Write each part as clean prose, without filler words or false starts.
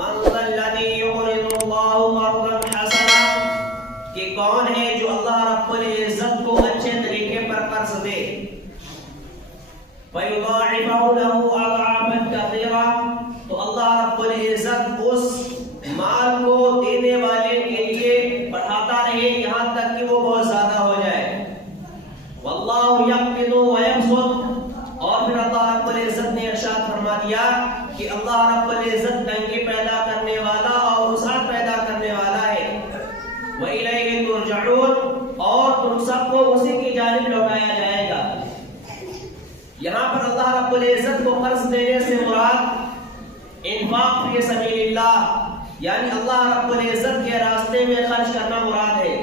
من ذا الذی یقرض اللہ قرضا حسنا، کہ کون ہے جو اللہ رب العزت کو اچھے طریقے پر قرض دے، فَيُضَاعِفَهُ لَهُ أَضْعَافًا كَثِيرًا، تو اللہ رب العزت اس مال کو دینے والے کے لیے بڑھاتا رہے یہاں تک کہ وہ بہت زیادہ ہو جائے۔ وَاللَّهُ يَقْبِضُ وَيَبْسُطُ، اور پھر اللہ رب العزت نے ارشاد فرما دیا کہ اللہ رب العزت تنگی پیدا کرنے والا اور وسعت پیدا کرنے والا ہے۔ وَإِلَيْهِ تُرْجَعُونَ، اور تم سب کو اسی کی جانب لوٹایا جائے گا۔ یہاں پر اللہ رب العزت کو قرض دینے سے مراد انفاق فی سبیل اللہ، یعنی اللہ رب العزت کے راستے میں خرچ کرنا مراد ہے۔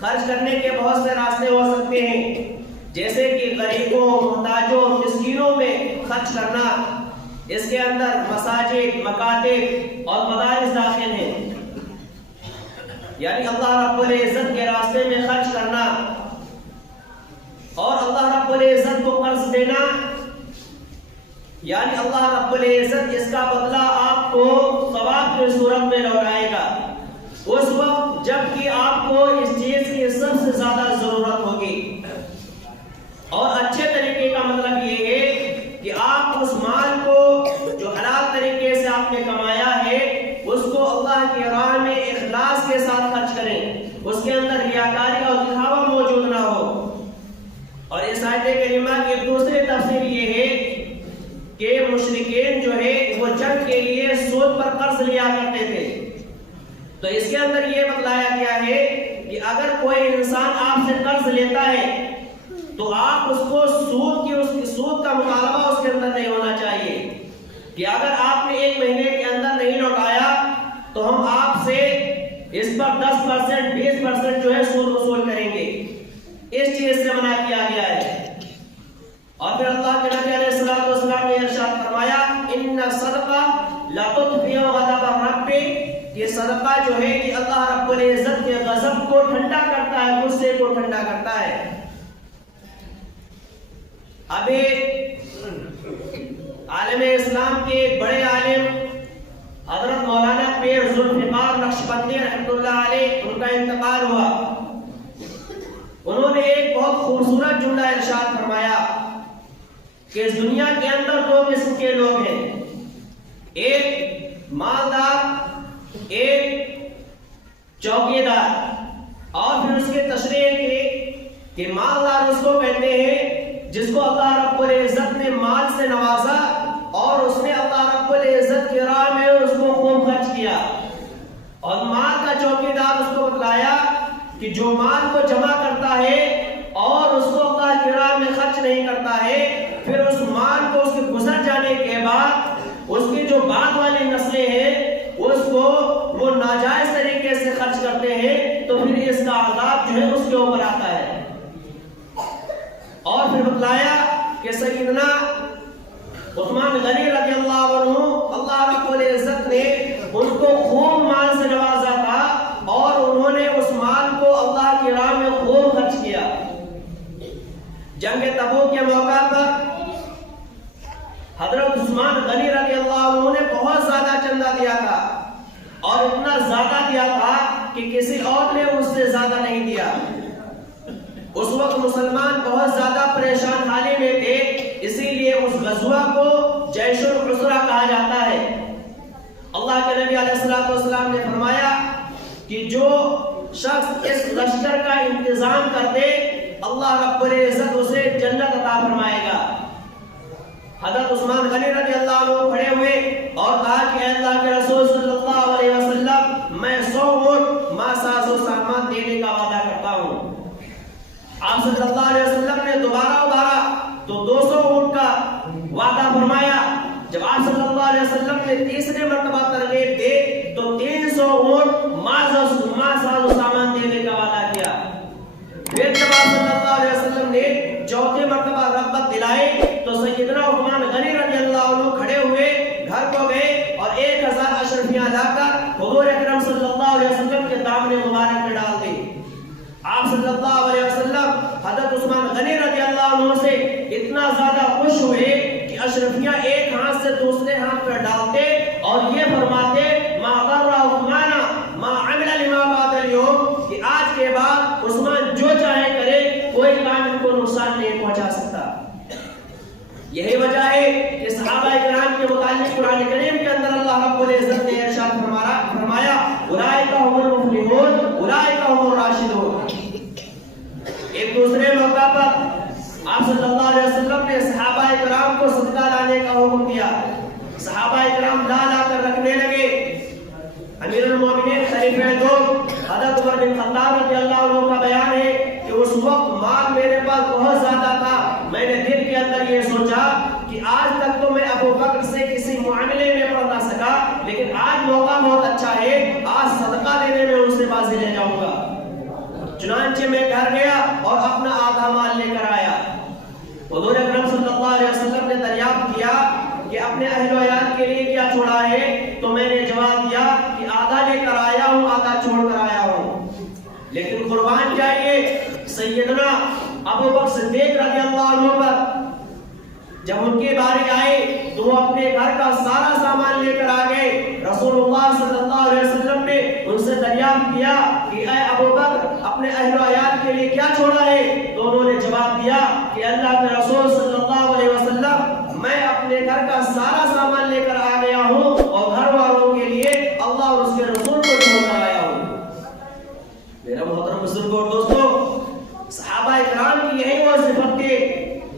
خرچ کرنے کے بہت سے راستے ہو سکتے ہیں، جیسے کہ غریبوں، محتاجوں، مسکینوں میں خرچ کرنا، اس کے اندر مساجد، مکاتب اور مدارس داخل ہیں، یعنی اللہ رب العزت کے راستے میں خرچ کرنا، اور اللہ رب العزت کو قرض دینا، یعنی اللہ رب العزت اس کا بدلہ آپ کو ثواب کی صورت میں لوٹائے گا اس وقت جب کہ آپ کو اس چیز کی سب سے زیادہ ضرورت ہوگی۔ اور اچھے طریقے کا مطلب یہ ہے کہ آپ اس مال کو جو حلال طریقے سے آپ نے کمایا ہے اس کو اللہ کی راہ میں اخلاص کے ساتھ خرچ کریں، اس کے اندر ریاکاری اور دکھاوا موجود نہ ہو۔ اور اس آیت کریمہ کی دوسری تفسیر یہ ہے کہ مشرکین جو ہے وہ جنگ کے لیے سود پر قرض لیا کرتے تھے، تو اس کے اندر یہ بتلایا گیا ہے کہ اگر کوئی انسان آپ سے قرض لیتا ہے تو آپ اس کو سود کا مطالبہ اس کے اندر نہیں ہونا چاہیے کہ اگر آپ نے 1 مہینے کے اندر نہیں لوٹایا تو ہم آپ سے اس پر 10%، 20% جو ہے سود وصول کریں گے، اس چیز سے منع کیا گیا ہے۔ اور پھر اللہ کے نبی علیہ الصلوۃ والسلام نے ارشاد فرمایا ان الصدقہ لتطفئ غضب الرب، یہ صدقہ جو ہے کہ اللہ رب العزت کے غضب کو ٹھنڈا کرتا ہے، غصے کو ٹھنڈا کرتا ہے۔ ابھی عالم اسلام کے بڑے عالم حضرت مولانا پیر ذوالفقار نقشبندی رحمۃ اللہ علیہ، ان کا انتقال ہوا۔ انہوں نے ایک بہت خوبصورت جملہ ارشاد فرمایا کہ اس دنیا کے اندر 2 قسم کے لوگ ہیں، ایک مالدار، ایک چوکیدار۔ اور پھر اس کے تشریح کی کہ مالدار اس کو کہتے ہیں جس کو اللہ رب العزت نے مال سے نوازا اور اس نے اللہ رب العزت کی راہ میں اس کو خوب خرچ کیا، اور مال کا چوکیدار اس کو بتلایا کہ جو مال کو جمع کرتا ہے اور اس کو اللہ کی راہ میں خرچ نہیں کرتا ہے، پھر اس مال کو اس کے گزر جانے کے بعد اس کی جو بعد والی نسلیں ہیں اس کو وہ ناجائز طریقے سے خرچ کرتے ہیں، تو پھر اس کا عذاب جو ہے اس کے اوپر آتا ہے۔ اور پھر بتلایا کہ سیدنا عثمان غنی رضی اللہ عنہ، اللہ رب العزت نے ان کو خوب مال سے نوازا تھا اور انہوں نے اس مال کو اللہ کی راہ میں خوب خرچ کیا۔ جنگ تبوک کے موقع پر حضرت عثمان غنی رضی اللہ عنہ نے بہت زیادہ چندہ دیا تھا، اور اتنا زیادہ دیا تھا کہ کسی اور نے اس سے زیادہ نہیں دیا۔ اس وقت مسلمان بہت زیادہ پریشان حالی میں تھے، اسی لیے اس غزوہ کو جیش العسرہ کہا جاتا ہے۔ اللہ کے نبی علیہ الصلوۃ والسلام نے فرمایا کہ جو شخص اس لشکر کا انتظام کر دے اللہ رب العزت اسے جنت عطا فرمائے گا۔ حضرت عثمان غنی رضی اللہ عنہ کھڑے ہوئے اور کہا کہ اے اللہ کے رسول صلی اللہ علیہ وسلم، میں 100 اونٹ ماساز و سامان دینے کا وعدہ کرتا ہوں۔ آپ صلی اللہ علیہ وسلم نے دوبارہ ابھارا تو 200 اونٹ کا وعدہ فرمایا۔ جب آپ صلی اللہ علیہ وسلم نے تیسرے مرتبہ ترغیب دے تو 300 اونٹ ماساز و سامان دینے کا وعدہ کیا۔ پھر جب آپ صلی اللہ علیہ وسلم نے چوتھے مرتبہ رغبت دلائی تو سیدنا عثمان غنی رضی اللہ عنہ کھڑے ہوئے، گھر کو گئے اور 1000 اشرفیاں لا کر حضور اکرم صلی اللہ علیہ وسلم کے دامن مبارک میں ڈال دی۔ آپ صلی اللہ علیہ وسلم حضرت عثمان غنی رضی اللہ عنہ سے اتنا زیادہ خوش ہوئے کہ اشرفیاں ایک ہاتھ سے دوسرے ہاتھ پر ڈالتے اور یہ فرماتے لیکن آج موقع بہت اچھا ہے، آج صدقہ دینے میں ان سے بازی لے جاؤں گا۔ چنانچہ میں گھر گیا اور اپنا آدھا مال لے کر آیا۔ حضور اکرم صلی اللہ علیہ وسلم نے دریافت کیا کہ اپنے اہل و عیال کے لیے کیا چھوڑا ہے؟ تو میں نے جواب دیا کہ آدھا لے کر آیا ہوں، آدھا چھوڑ کر آیا ہوں۔ لیکن قربان جائیے سیدنا ابو بکر صدیق رضی اللہ عنہ پر جب ان کے بارے آئے تو وہ اپنے گھر کا سارا سامان لے کر آ گئے۔ رسول اللہ صلی اللہ علیہ وسلم نے ان سے دریافت کیا کہ اے ابو بکر اپنے اہل و عیال کے لیے کیا چھوڑا ہے؟ تو انہوں نے جواب دیا کہ اللہ کے رسول صلی اللہ علیہ وسلم میں اپنے گھر کا سارا سامان لے کر آ گیا ہوں اور گھر والوں کے لیے اللہ اور اس کے رسول کو چھوڑ کر آیا ہوں۔ میرا محترم بزرگوں اور دوستوں، صحابہ کرام کی یہی وہ صفت تھی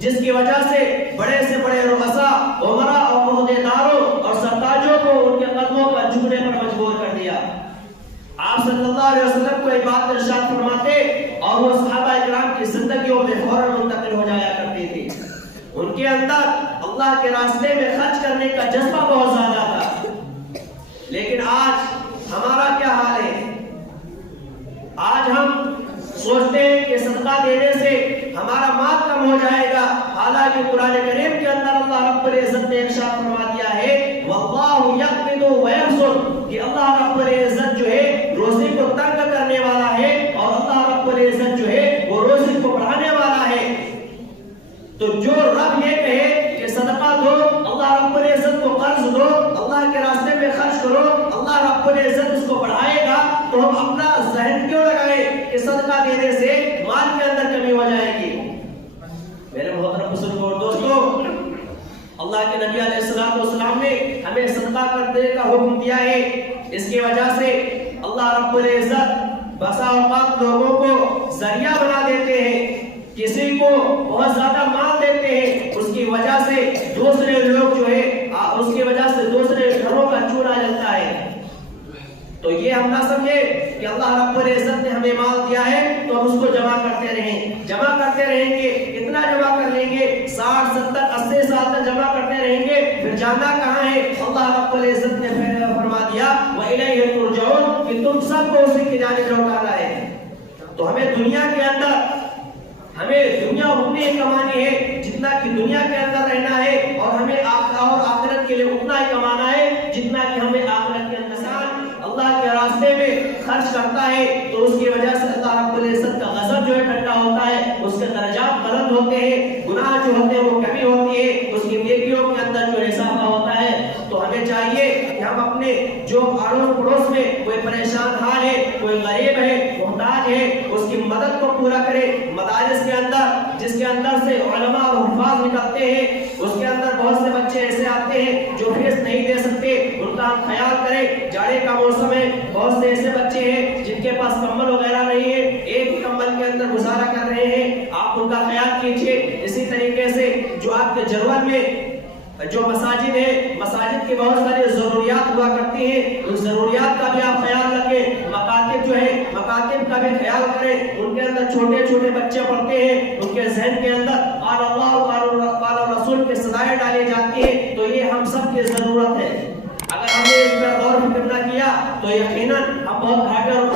جس کی وجہ سے بڑے بڑے رؤساء، امراء اور عہدیداروں اور سرتاجوں کو ان کے قدموں پر جھکنے پر مجبور کر دیا۔ آپ صلی اللہ علیہ وسلم کو ایک بات ارشاد فرماتے اور وہ صحابہ کرام کی زندگیوں میں فوراً منتقل ہو جایا کرتی تھی۔ ان کے اندر اللہ کے راستے میں خرچ کرنے کا جذبہ بہت زیادہ تھا۔ لیکن آج ہمارا کیا حال ہے؟ آج ہم سوچتے ہیں کہ صدقہ دینے سے ہمارا مال کم ہو جائے گا، حالانکہ قرآن کریم کے اندر اللہ رب العزت نے ارشاد فرما دیا ہے واللہ یقبض ویبسط، کہ اللہ رب العزت جو ہے روزی کو تنگ کرنے والا ہے اور اللہ رب العزت جو ہے وہ روزی کو بڑھانے والا ہے۔ تو جو رب یہ کہے کہ صدقہ دو، اللہ رب العزت کو قرض دو، اللہ کے راستے میں خرچ کرو، اللہ رب العزت اس کو بڑھائے گا، تو ہم اپنا ذہن کیوں لگائیں کہ صدقہ دینے سے مال کے اندر کمی ہو جائے گی؟ میرے محترم بزرگوں اور دوستوں، اللہ کے نبی علیہ السلام نے ہمیں صدقہ کرنے کا حکم دیا ہے۔ اس کی وجہ سے اللہ رب العزت بسا اوقات لوگوں کو ذریعہ بنا دیتے ہیں، کسی کو بہت زیادہ مال دیتے ہیں، اس کی وجہ سے دوسرے لوگ جو ہے اس کی وجہ سے دوسرے گھروں کا چورا جلتا ہے۔ تو یہ ہم نہ سمجھے کہ اللہ رب العزت نے ہمیں مال دیا ہے تو ہم اس کو جمع کرتے رہیں گے، اتنا جمع کر لیں گے 60 70 80 سال تک جمع کرتے رہیں گے، پھر جانا کہاں ہے؟ اللہ رب العزت نے فرما دیا وَإِلَيْهِ تُرْجَعُونَ کہ تم سب کو اسی کی جانب لوٹانا ہے۔ تو ہمیں دنیا کے اندر اتنی ہی کمانی ہے جتنا کہ دنیا کے اندر رہنا ہے، اور ہمیں آخرت کے لیے اتنا ہی کمانا ہے جتنا کہ ہمیں آخرت کے اندر اللہ کے راستے میں خرچ کرتا ہے تو اس کی وجہ سے اللہ رب العزت کا غضب جو ہے ٹھنڈا ہوتا ہے، اس کے درجات بلند ہوتے ہیں، گناہ جو ہوتے ہیں وہ کمی ہوتی ہے، اس کی نیکیوں کے اندر جو اضافہ ہوتا ہے۔ تو ہمیں چاہیے کہ ہم اپنے جو اڑوس پڑوس میں کوئی پریشان حال ہے، کوئی غریب ہے، محتاج ہے، اس کی مدد کو پورا کرے۔ مدارس کے اندر جس کے اندر سے علماء اور حفاظ نکلتے ہیں، اس کے اندر بہت سے بچے ایسے آتے ہیں جو فیس نہیں دے سکتے، ان کا ہم خیال کریں۔ جاڑے کا موسم ہے، بہت سے ایسے بچے ہیں جن کے پاس کمبل وغیرہ نہیں ہے، ایک کمبل کے اندر گزارا کر رہے ہیں، آپ ان کا خیال کیجئے۔ اسی طریقے سے جو آپ کے جرول میں جو مساجد ہے، مساجد کی بہت ساری ضروریات ہوا کرتی ہیں، ان ضروریات کا بھی آپ خیال رکھیں۔ مکاتب جو ہے، مکاتب کا بھی خیال کریں، ان کے اندر چھوٹے چھوٹے بچے پڑھتے ہیں، ان کے ذہن کے اندر قال اللہ قال رسول کے صدائیں ڈالی جاتی ہیں، تو یہ ہم سب کی ضرورت ہے۔ اگر ہم نے اس پر غور و فکر نہ کیا تو یقیناً ہم بہت گھاٹے اور